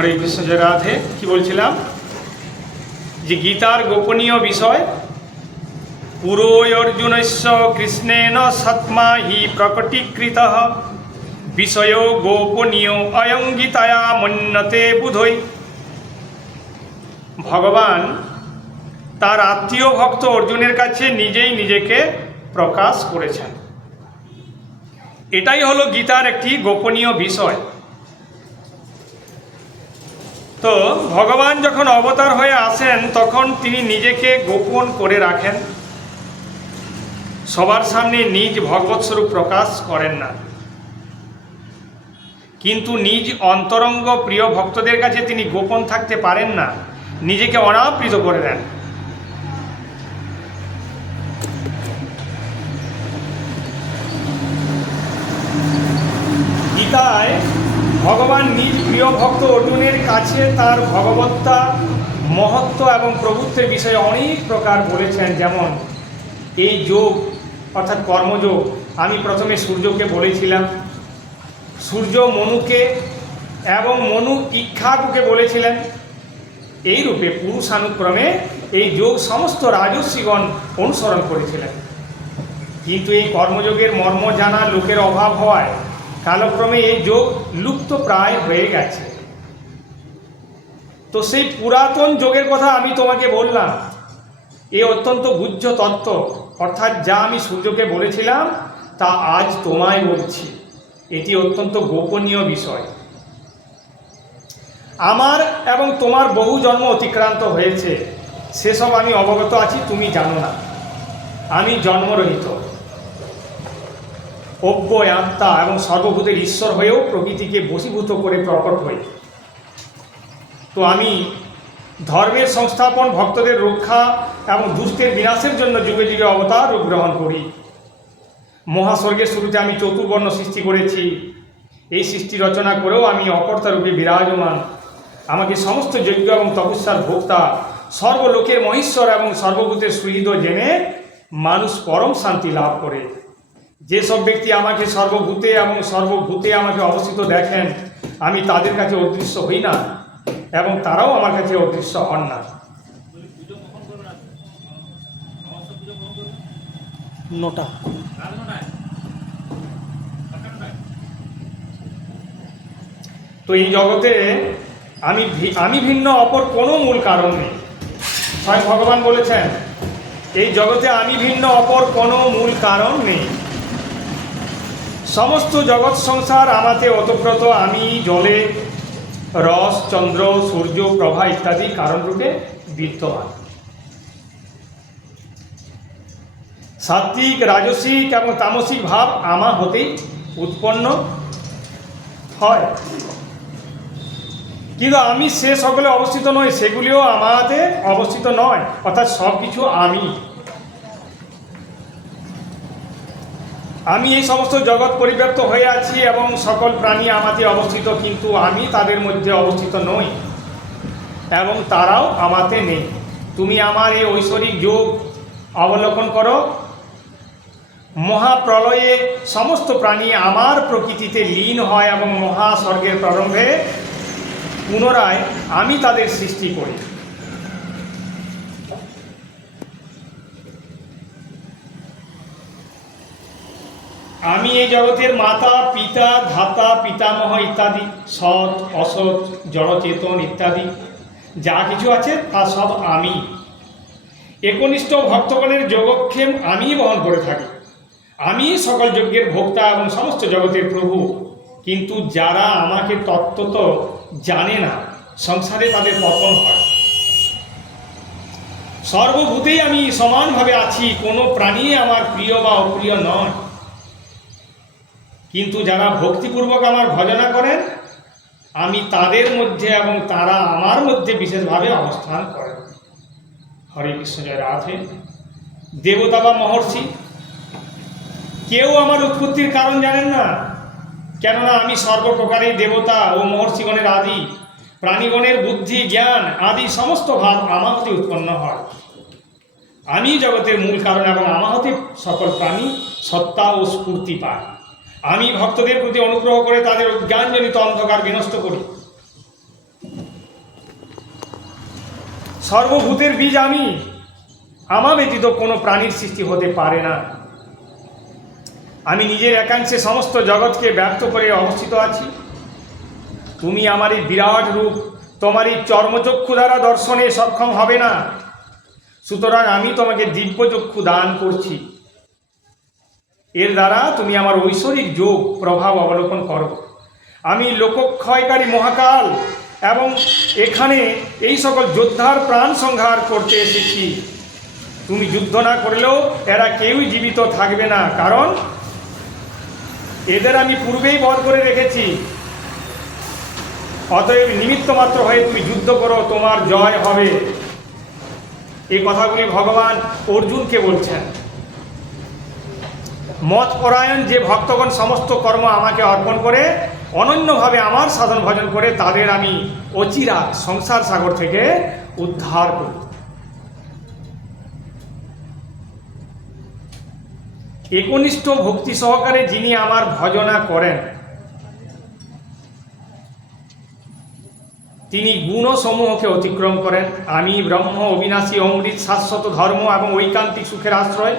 হরে কৃষ্ণ, জয় কি বলছিলাম? যে গীতার গোপনীয় বিষয় পুরো অর্জুনস্য কৃষ্ণেন সৎমা হি প্রকটীকৃত। বিষয় গোপনীয় অয়ং গীতায়া মন্যতে বুধই ভগবান তার আত্মীয় ভক্ত অর্জুনের কাছে নিজেই নিজেকে প্রকাশ করেছেন। এটাই হলো গীতার একটি গোপনীয় বিষয়। তো ভগবান যখন অবতার হয়ে আসেন, তখন তিনি নিজেকে গোপন করে রাখেন। সবার সামনে নিজ ভগবত স্বরূপ প্রকাশ করেন না। কিন্তু নিজ অন্তরঙ্গ প্রিয় ভক্তদের কাছে তিনি গোপন থাকতে পারেন না। নিজেকে অনাবৃত করে দেন। গীতায় ভগবান নিজ প্রিয় ভক্ত অর্জুনের কাছে তার ভগবত্তা, মহত্ব এবং প্রভুত্বের বিষয়ে অনেক প্রকার বলেছেন। যেমন, এই যোগ, অর্থাৎ কর্মযোগ, আমি প্রথমে সূর্যকে বলেছিলাম। সূর্য মনুকে এবং মনু ইক্ষাকুকে বলেছিলেন। এই রূপে পুরুষানুক্রমে এই যোগ সমস্ত রাজস্বীগণ অনুসরণ করেছিলেন। কিন্তু এই কর্মযোগের মর্ম জানা লোকের অভাব হওয়ায় কালক্রমে এই যোগ লুপ্ত প্রায় হয়ে গেছে। তো সেই পুরাতন যোগের কথা আমি তোমাকে বললাম। এ অত্যন্ত গুহ্য তত্ত্ব। অর্থাৎ যা আমি সূর্যকে বলেছিলাম, তা আজ তোমায় বলছি। এটি অত্যন্ত গোপনীয় বিষয়। আমার এবং তোমার বহু জন্ম অতিক্রান্ত হয়েছে। সেসব আমি অবগত আছি, তুমি জানো না। আমি জন্মরহিত। অব্যয় আত্মা এবং সর্বভূতের ঈশ্বর হয়েও প্রকৃতিকে বশীভূত করে প্রকট হই। তো আমি ধর্মের সংস্থাপন, ভক্তদের রক্ষা এবং দুষ্টের বিনাশের জন্য যুগে যুগে অবতার গ্রহণ করি। মহাস্বর্গের শুরুতে আমি চতুর্বর্ণ সৃষ্টি করেছি। এই সৃষ্টি রচনা করেও আমি অকর্তা রূপে বিরাজমান। আমাকে সমস্ত যজ্ঞ এবং তপস্যার ভোক্তা, সর্বলোকের মহেশ্বর এবং সর্বভূতের সুহৃদ জেনে মানুষ পরম শান্তি লাভ করে। যেসব ব্যক্তি আমাকে সর্বভূতে এবং সর্বভূতে আমাকে অবস্থিত দেখেন আমি তাদের কাছে অদৃশ্য হই না এবং তারাও আমার কাছে অদৃশ্য হন না। নটা। তো এই জগতে আমি আমি ভিন্ন অপর কোনো মূল কারণ নেই। স্বয়ং ভগবান বলেছেন এই জগতে আমি ভিন্ন অপর কোনো মূল কারণ নেই। সমস্ত জগৎ সংসার আমাতে অতপ্রত আমি, জলে, রস, চন্দ্র, সূর্য, প্রভা ইত্যাদি কারণরূপে বিদ্যমান। সাত্বিক রাজসিক এবং তামসিক ভাব আমা হতেই উৎপন্ন হয়। কিন্তু আমি সে সকলে অবস্থিত নয় সেগুলিও আমাতে অবস্থিত নয়, অর্থাৎ সব কিছু আমি। আমি এই সমস্ত জগৎ পরিব্যাপ্ত হয়ে আছি এবং সকল প্রাণী আমাতে অবস্থিত, কিন্তু আমি তাদের মধ্যে অবস্থিত নই এবং তারাও আমাতে নেই। তুমি আমার এই ঐশ্বরিক যোগ অবলোকন করো। মহাপ্রলয়ে সমস্ত প্রাণী আমার প্রকৃতিতে লীন হয় এবং মহাস্বর্গের প্রারম্ভে পুনরায় আমি তাদের সৃষ্টি করি। আমি এই জগতের মাতা, পিতা, ধাতা, পিতামহ ইত্যাদি, সৎ, অসৎ, জড়চেতন ইত্যাদি, যা কিছু আছে তা সব আমি। একনিষ্ঠ ভক্তগণের যোগক্ষেম আমি বহন করে থাকি। আমি সকল যজ্ঞের ভোক্তা এবং সমস্ত জগতের প্রভু। কিন্তু যারা আমাকে তত্ত্বত জানে না, সংসারে তাদের পতন হয়। সর্বভূতেই আমি সমানভাবে আছি, কোনো প্রাণী আমার প্রিয় বা অপ্রিয় নয়। কিন্তু যারা ভক্তিপূর্বক আমার ভজনা করেন, আমি তাদের মধ্যে এবং তারা আমার মধ্যে বিশেষভাবে অবস্থান করেন। হরে কৃষ্ণ, জয় রাধে। দেবতা বা মহর্ষি, কেউ আমার উৎপত্তির কারণ জানেন না, কেননা আমি সর্বপ্রকারেই দেবতা ও মহর্ষিগণের আদি, প্রাণীগণের বুদ্ধি, জ্ঞান আদি সমস্ত ভাব আমার হতে উৎপন্ন হয়। আমি জগতের মূল কারণ এবং আমার হতে সকল প্রাণী সত্তা ও স্ফূর্তি পায়। আমি ভক্তদের প্রতি অনুগ্রহ করে তাদের অজ্ঞানজনিত অন্ধকার বিনষ্ট করি। সর্বভূতের বীজ আমি। আমা ব্যতীত কোনো প্রাণীর সৃষ্টি হতে পারে না। আমি নিজের একাংশে সমস্ত জগৎকে ব্যক্ত করে অবস্থিত আছি। তুমি আমার এই বিরাট রূপ, তোমার এই চর্মচক্ষু দ্বারা দর্শনে সক্ষম হবে না। সুতরাং আমি তোমাকে দিব্যচক্ষু দান করছি। এর দ্বারা তুমি আমার ঐশ্বরিক যোগ, প্রভাব অবলোকন করো। আমি লোকক্ষয়কারী মহাকাল এবং এখানে এই সকল যোদ্ধার প্রাণ সংহার করতে এসেছি। তুমি যুদ্ধ না করলেও এরা কেউই জীবিত থাকবে না, কারণ এদের আমি পূর্বেই বধ করে রেখেছি। অতএব নিমিত্ত মাত্র হয়ে তুমি যুদ্ধ করো, তোমার জয় হবে। এই কথাগুলি ভগবান অর্জুনকে বলছেন। মত পরায়ণ যে ভক্তগণ সমস্ত কর্ম আমাকে অর্পণ করে, অনন্যভাবে আমার সাধন ভজন করে, তাদের আমি অচিরা সংসার সাগর থেকে উদ্ধার করি। একনিষ্ঠ ভক্তি সহকারে যিনি আমার ভজনা করেন, তিনি গুণসমূহকে অতিক্রম করেন। আমি ব্রহ্ম, অবিনাশী, অমৃত, শাশ্বত ধর্ম এবং ঐকান্তিক সুখের আশ্রয়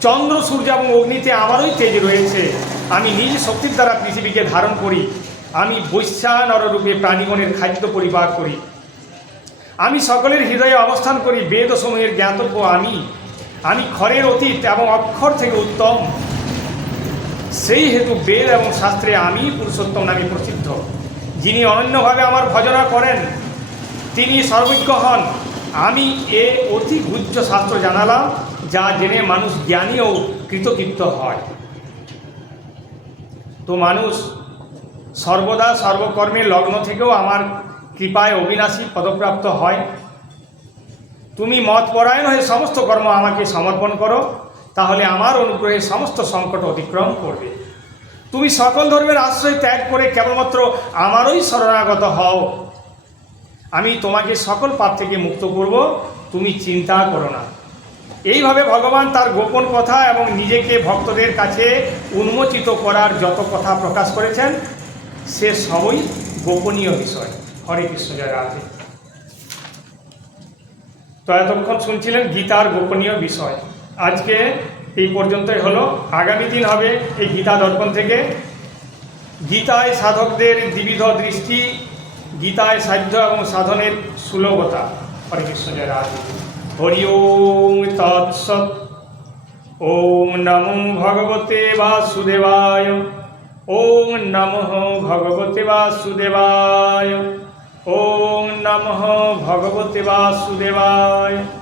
চন্দ্র, সূর্য এবং অগ্নিতে আমারই তেজ রয়েছে। আমি নিজ শক্তির দ্বারা পৃথিবীকে ধারণ করি। আমি বৈশ্যানর রূপে প্রাণীগণের খাদ্য পরিবার করি। আমি সকলের হৃদয়ে অবস্থান করি বেদ সমূহের জ্ঞাতব্য আমি। আমি খরের অতীত এবং অক্ষর থেকে উত্তম। সেই হেতু বেদ এবং শাস্ত্রে আমি পুরুষোত্তম নামে প্রসিদ্ধ। যিনি অনন্যভাবে আমার ভজনা করেন, তিনি সর্বজ্ঞ হন। আমি এ অতি গুজ্জ শাস্ত্র জানালাম। যা জেনে মানুষ জ্ঞানী ও কৃতকৃত্য হয়। তো মানুষ সর্বদা সর্বকর্মে লগ্ন থেকেও আমার কৃপায় অবিনাশী পদপ্রাপ্ত হয়। তুমি মত পরায়ণ হয়ে সমস্ত কর্ম আমাকে সমর্পণ করো, তাহলে আমার অনুগ্রহে সমস্ত সংকট অতিক্রম করবে। তুমি সকল ধর্মের আশ্রয় ত্যাগ করে কেবলমাত্র আমারই শরণাগত হও। আমি তোমাকে সকল পাপ থেকে মুক্ত করব, তুমি চিন্তা করো না। এইভাবে ভগবান তার গোপন কথা এবং নিজেকে ভক্তদের কাছে উন্মোচিত করার যত কথা প্রকাশ করেছেন, সে সবই গোপনীয় বিষয়। হরে কৃষ্ণ, জয় রাধে তো এতক্ষণ শুনছিলেন গীতার গোপনীয় বিষয়। আজকে এই পর্যন্তই হলো। আগামী দিন হবে এই গীতা দর্পণ থেকে। গীতায় সাধকদের দ্বিবিধ দৃষ্টি, গীতায় সাধ্য এবং সাধনের সুলভতা। হরে কৃষ্ণ, জয় রাধে হরি ওম তৎসৎ। ওম নমো ভগবতে বাসুদেবায়। ওম নমঃ ভগবতে বাসুদেবায়। ওম নমঃ ভগবতে বাসুদেবায়।